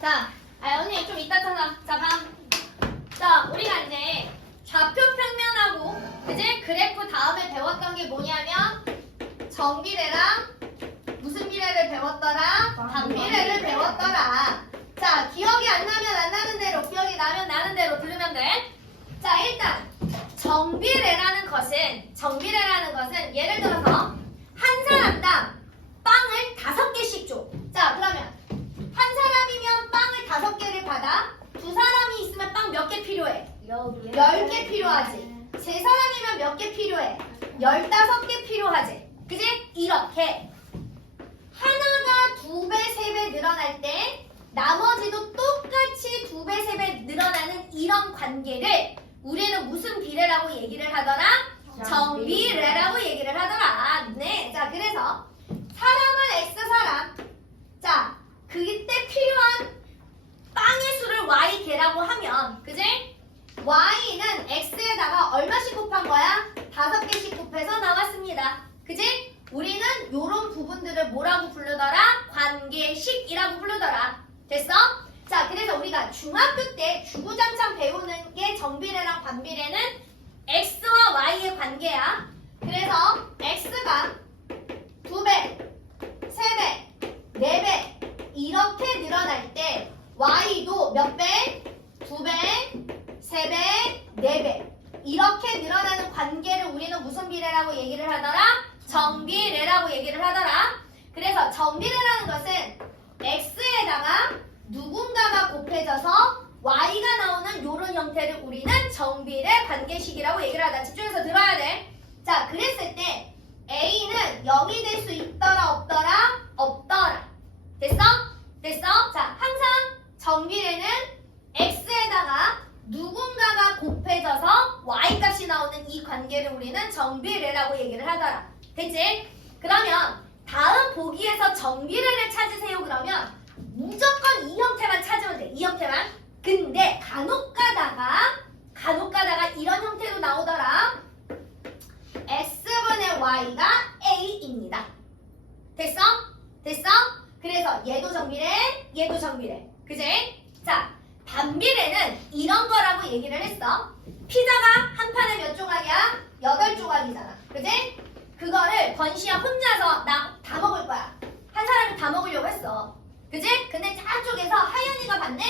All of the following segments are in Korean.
자, 언니 좀 이따 찾아. 자, 자, 우리가 이제 좌표 평면하고 이제 그래프 다음에 배웠던 게 뭐냐면 정비례랑 무슨 비례를 배웠더라? 반비례를 배웠더라. 자, 기억이 안 나면 안 나는 대로, 기억이 나면 나는 대로 들으면 돼. 자, 일단 정비례라는 것은 예를 들어서 한 사람당 빵을 5개씩 줘. 자, 그러면 한 사람이면 빵을 5개를 받아. 두 사람이 있으면 빵 몇 개 필요해? 10개 필요하지. 세 사람이면 몇 개 필요해? 15개 필요하지. 그지? 이렇게 하나가 2배, 3배 늘어날 때 나머지도 똑같이 2배, 3배 늘어나는 이런 관계를 우리는 무슨 비례라고 얘기를 하더라? 정비례라고 얘기를 하더라. 네. 자, 그래서 사람은 X사람. 자, 그때 필요한 빵의 수를 Y개라고 하면, 그지? Y는 X에다가 얼마씩 곱한 거야? 5개씩 곱해서 나왔습니다. 그지? 우리는 요런 부분들을 뭐라고 부르더라? 관계식이라고 부르더라. 됐어? 자, 그래서 우리가 중학교 때 주구장창 배우는 게 정비례랑 반비례는 X와 Y의 관계야. 그래서 X가 2배, 3배, 4배 이렇게 늘어날 때 Y도 몇 배? 2배, 3배, 4배 이렇게 늘어나는 관계를 우리는 무슨 비례라고 얘기를 하더라? 정비례라고 얘기를 하더라. 그래서 정비례라는 것은 X에다가 누군가가 곱해져서 Y가 나오는 이런 형태를 우리는 정비례 관계식이라고 얘기를 하다. 집중해서 들어야 돼. 자, 그랬을 때 A는 0이 될 수 있더라 없더라? 없더라. 됐어? 됐어? 자, 항상 정비례는 X에다가 누군가가 곱해져서 Y값이 나오는 이 관계를 우리는 정비례라고 얘기를 하더라. 됐지? 그러면 다음 보기에서 정비례를 찾으세요. 그러면 무조건 이 형태만 찾으면 돼. 이 형태만. 근데 간혹 가다가 이런 형태로 나오더라. X분의 Y가 A입니다. 됐어? 됐어? 그래서 얘도 정비례, 얘도 정비례. 그지? 자, 반비례는 이런 거라고 얘기를 했어. 피자가 한 판에 몇 조각이야? 8조각이잖아. 그지? 그거를 권시야 혼자서 나 다 먹을 거야. 한 사람이 다 먹으려고 했어. 그지? 근데 저쪽에서 하연이가 봤네?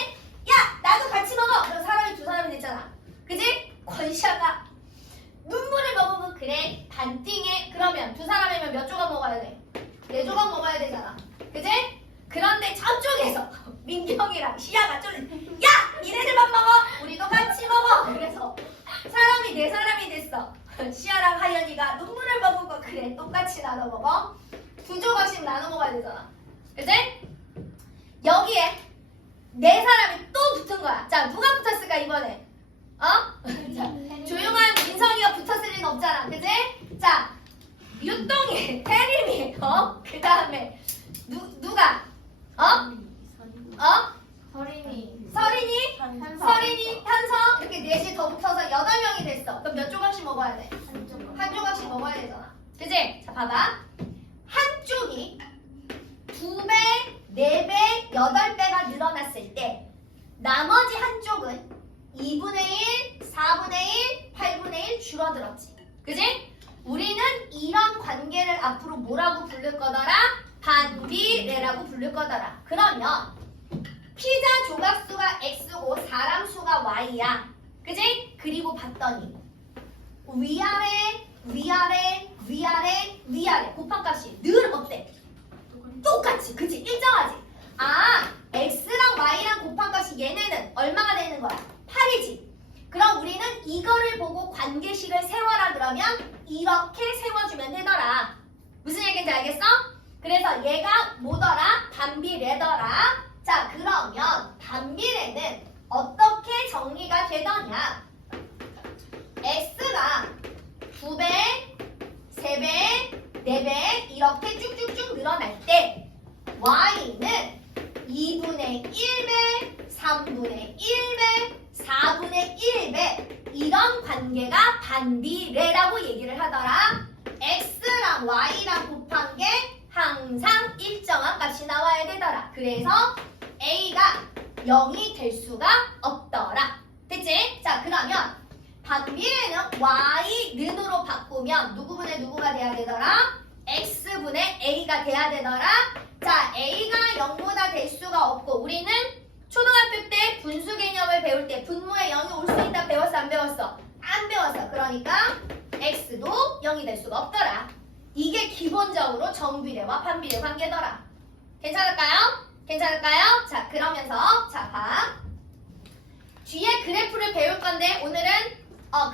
야! 나도 같이 먹어! 그럼 사람이 2사람이 됐잖아. 그지? 권시아가 눈물을 먹으면 그래 반띵해. 그러면 2사람이면 몇 조각 먹어야 돼? 4조각 먹어야 되잖아. 그지? 그런데 저쪽에서 민경이랑 시아가 야! 니네들만 먹어! 우리도 같이 먹어! 그래서 사람이 4사람이 됐어. 시아랑 하연이가 눈물을 머금고 그래 똑같이 나눠 먹어. 2조각씩 나눠 먹어야 되잖아. 그지? 여기에 4사람이 또 붙은 거야. 자, 누가 붙었을까 이번에? 어? 자, 조용한 민성이가 붙었을 리는 없잖아. 그지? 자, 유똥이, 태림이, 그 다음에 누가? 서린이, 현서 이렇게 4시 더 붙어서 8명이 됐어. 그럼 몇 조각씩 먹어야 돼? 한 조각씩 먹어야 되잖아. 그지? 자, 봐봐. 한쪽이 2배, 4배, 8배가 늘어났을 때 나머지 한쪽은 2분의 1, 4분의 1, 8분의 1 줄어들었지. 그지? 우리는 이런 관계를 앞으로 뭐라고 부를 거더라? 반비례라고 부를 거더라. 그러면 피자 조각수가 X고 사람 수가 Y야. 그지? 그리고 봤더니 위아래 곱한값이 늘 어때? 똑같이. 그치? 일정하지? 아, X랑 Y랑 곱한값이 얘네는 얼마가 되는 거야? 8이지. 그럼 우리는 이거를 보고 관계식을 세워라 그러면 이렇게 세워주면 되더라. 무슨 얘기인지 알겠어? 그래서 얘가 뭐더라? 반비례더라. 자, 그러면 반비례는 어떻게 정리가 되더냐? X가 2배, 3배, 4배 이렇게 쭉쭉쭉 늘어날 때 Y는 2분의 1배, 3분의 1배, 4분의 1배 이런 관계가 반비례라고 얘기를 하더라. X랑 Y랑 곱한 게 항상 일정한 값이 나와야 되더라. 그래서 A가 0이 될 수가 없더라. 됐지? 자, 그러면 반비례는 y는으로 바꾸면 누구분의 누구가 돼야 되더라? x분의 a가 돼야 되더라. 자, a가 0보다 될 수가 없고 우리는 초등학교 때 분수 개념을 배울 때 분모에 0이 올 수 있다 배웠어 안 배웠어? 안 배웠어. 그러니까 x도 0이 될 수가 없더라. 이게 기본적으로 정비례와 반비례 관계더라. 괜찮을까요? 괜찮을까요? 자, 그러면서 자, 봐. 뒤에 그래프를 배울 건데 오늘은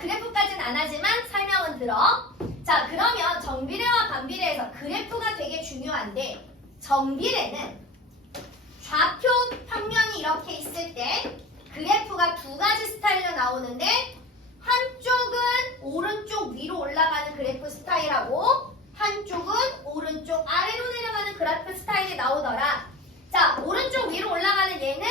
그래프까지는 안 하지만 설명은 들어. 자, 그러면 정비례와 반비례에서 그래프가 되게 중요한데 정비례는 좌표 평면이 이렇게 있을 때 그래프가 두 가지 스타일로 나오는데 한쪽은 오른쪽 위로 올라가는 그래프 스타일하고 한쪽은 오른쪽 아래로 내려가는 그래프 스타일이 나오더라. 자, 오른쪽 위로 올라가는 얘는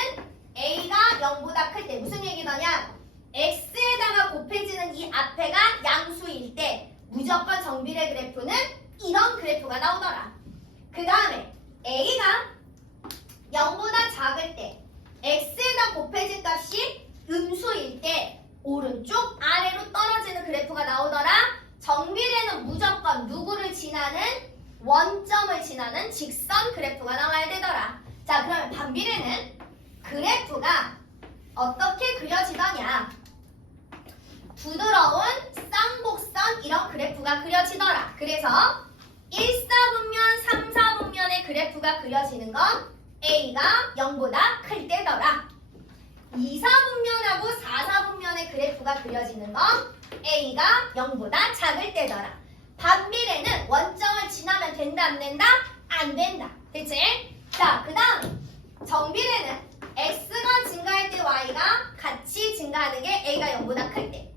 A가 0보다 클 때 무슨 얘기더냐? X에다가 곱해지는 이 앞에가 양수일 때 무조건 정비례 그래프는 이런 그래프가 나오더라. 그 다음에 A가 0보다 작을 때 X에다 곱해진 값이 음수일 때 오른쪽 아래로 떨어지는 그래프가 나오더라. 정비례는 무조건 누구를 지나는? 원점을 지나는 직선 그래프가 나와야 되더라. 자, 그러면 반비례는 그래프가 어떻게 그려지더냐? 부드러운 쌍곡선 이런 그래프가 그려지더라. 그래서 1사분면, 3사분면의 그래프가 그려지는 건 A가 0보다 클 때더라. 2사분면하고 4사분면의 그래프가 그려지는 건 A가 0보다 작을 때더라. 반비례는 원점을 지나면 된다 안 된다? 안 된다. 됐지? 자, 그 다음 정비례는 X가 증가할 때 Y가 같이 증가하는 게 A가 0보다 클 때.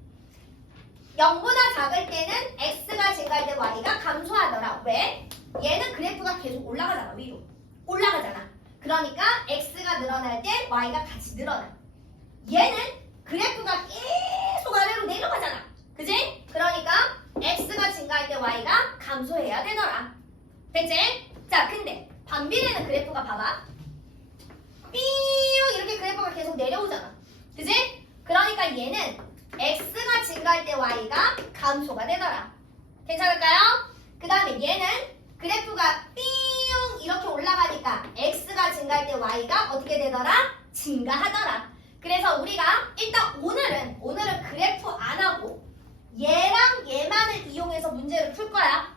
0보다 작을 때는 X가 증가할 때 Y가 감소하더라. 왜? 얘는 그래프가 계속 올라가잖아. 위로. 올라가잖아. 그러니까 X가 늘어날 때 Y가 같이 늘어나. 얘는 그래프가 계속 아래로 내려가잖아. 그지? 그러니까 X가 증가할 때 Y가 감소해야 되더라. 됐지? 자, 근데 반비례는 그래프가 봐봐. 삐용 이렇게 그래프가 계속 내려오잖아. 그지? 그러니까 얘는 X가 증가할 때 Y가 감소가 되더라. 괜찮을까요? 그 다음에 얘는 그래프가 삐용 이렇게 올라가니까 X가 증가할 때 Y가 어떻게 되더라? 증가하더라. 그래서 우리가 일단 오늘은 그래프 안 하고 얘랑 얘만을 이용해서 문제를 풀 거야.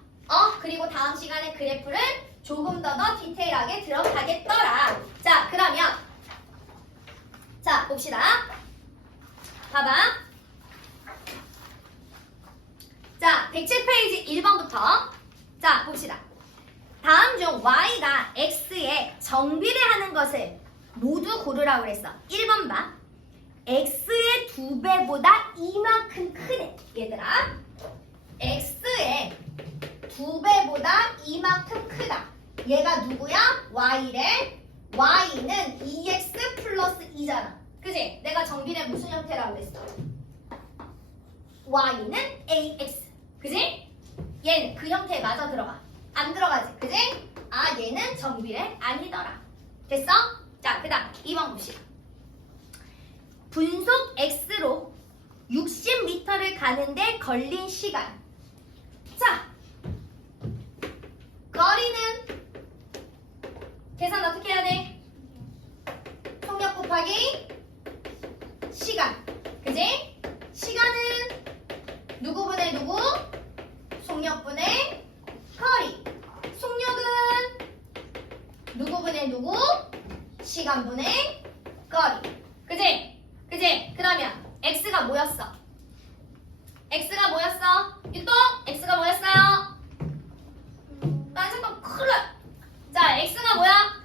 그리고 다음 시간에 그래프를 조금 더 디테일하게 들어가겠더라. 자, 그러면 자, 봅시다. 봐봐. 자, 107페이지 1번부터 자, 봅시다. 다음 중 Y가 X에 정비례하는 것을 모두 고르라고 그랬어. 1번 봐. X의 2배보다 이만큼 크네. 얘들아. X의 2배보다 이만큼 크다. 얘가 누구야? Y래. Y는 2X 플러스 2잖아. 그지? 내가 정비례 무슨 형태라고 그랬어? Y는 AX. 그지? 얘는 그 형태에 맞아 들어가. 안 들어가지. 그지? 아, 얘는 정비례 아니더라. 됐어? 자, 그 다음 2번 봅시다. 분속 X로 60m를 가는데 걸린 시간. 자, 거리는 계산 어떻게 해야 돼? 속력 곱하기 시간. 그지? 시간은 누구분의 누구? 속력분의 거리. 속력은 누구분의 누구? 시간분의 거리. 그지? 그지? 그러면 X가 뭐였어? X가 뭐였어? 유통? X가 뭐였어요? 나 잠깐 큰일 나. 자, X가 뭐야?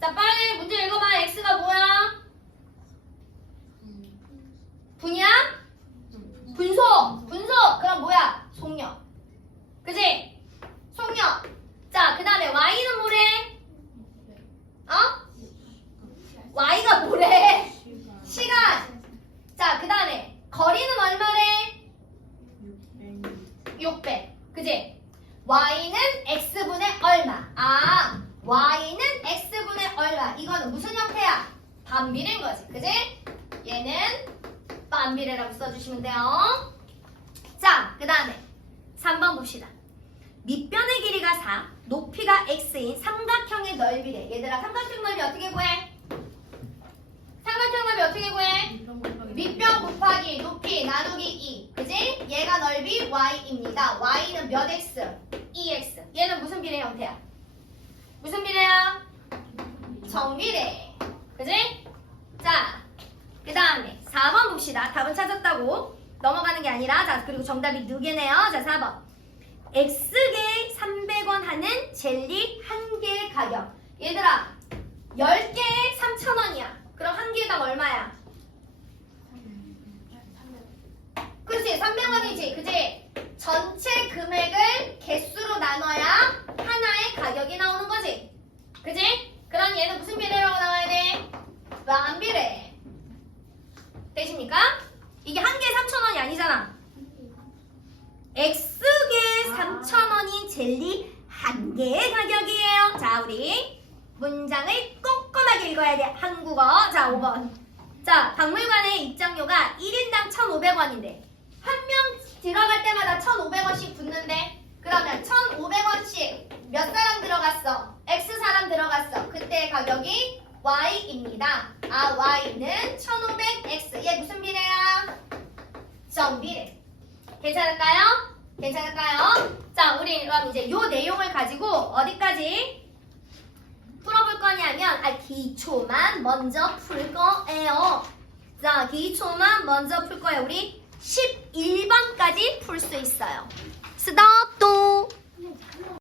자, 빨리 문제 읽어봐. X가 뭐야? 분이야? 분속. 분속. 그럼 뭐야? 속력. 그지? 속력. 자, 그 다음에 Y는 뭐래? Y가 뭐래? 시간. 자, 그 다음에 거리는 얼마래? 600. 그지? Y는 X분의 얼마. Y는 X분의 얼마. 이거는 무슨 형태야? 반비례인 거지. 그지? 얘는 반비례라고 써주시면 돼요. 자, 그 다음에 3번 봅시다. 밑변의 길이가 4, 높이가 x인 삼각형의 넓이래. 얘들아, 삼각형 넓이 어떻게 구해? 삼각형 넓이 어떻게 구해? 밑변 곱하기 높이 나누기 2. 그지? 얘가 넓이 y입니다. y는 몇 x? 2x. 얘는 무슨 비례 형태야? 무슨 비례야? 정비례. 그지? 자, 그 다음에 4번 봅시다. 답은 찾았다고 넘어가는 게 아니라. 자, 그리고 정답이 2개네요. 자, 4번. X개 300원 하는 젤리 한 개의 가격. 얘들아, 10개에 3,000원이야. 그럼 한 개당 얼마야? 그치? 300원이지. 그치? 전체 금액을 개수로 나눠야 하나의 가격이 나오는 거지. 그치? 그럼 얘는 무슨 비례라고 나와야 돼? 반비례. 되십니까? 이게 한 개에 3,000원이 아니잖아. X개에 3,000원인 젤리 한 개의 가격이에요. 자, 우리 문장을 꼼꼼하게 읽어야 돼. 한국어. 자, 5번. 자, 박물관의 입장료가 1인당 1,500원인데 한 명 들어갈 때마다 1,500원씩 붙는데 그러면 1,500원씩 몇 사람 들어갔어? X 사람 들어갔어. 그때 가격이 Y입니다. 아, Y는 1,500X. 얘 무슨 비례야? 정비례. 괜찮을까요? 괜찮을까요? 자, 우리 그럼 이제 요 내용을 가지고 어디까지 풀어볼 거냐면 기초만 먼저 풀 거예요. 자, 기초만 먼저 풀 거예요. 우리 11번까지 풀 수 있어요. 스톱 또.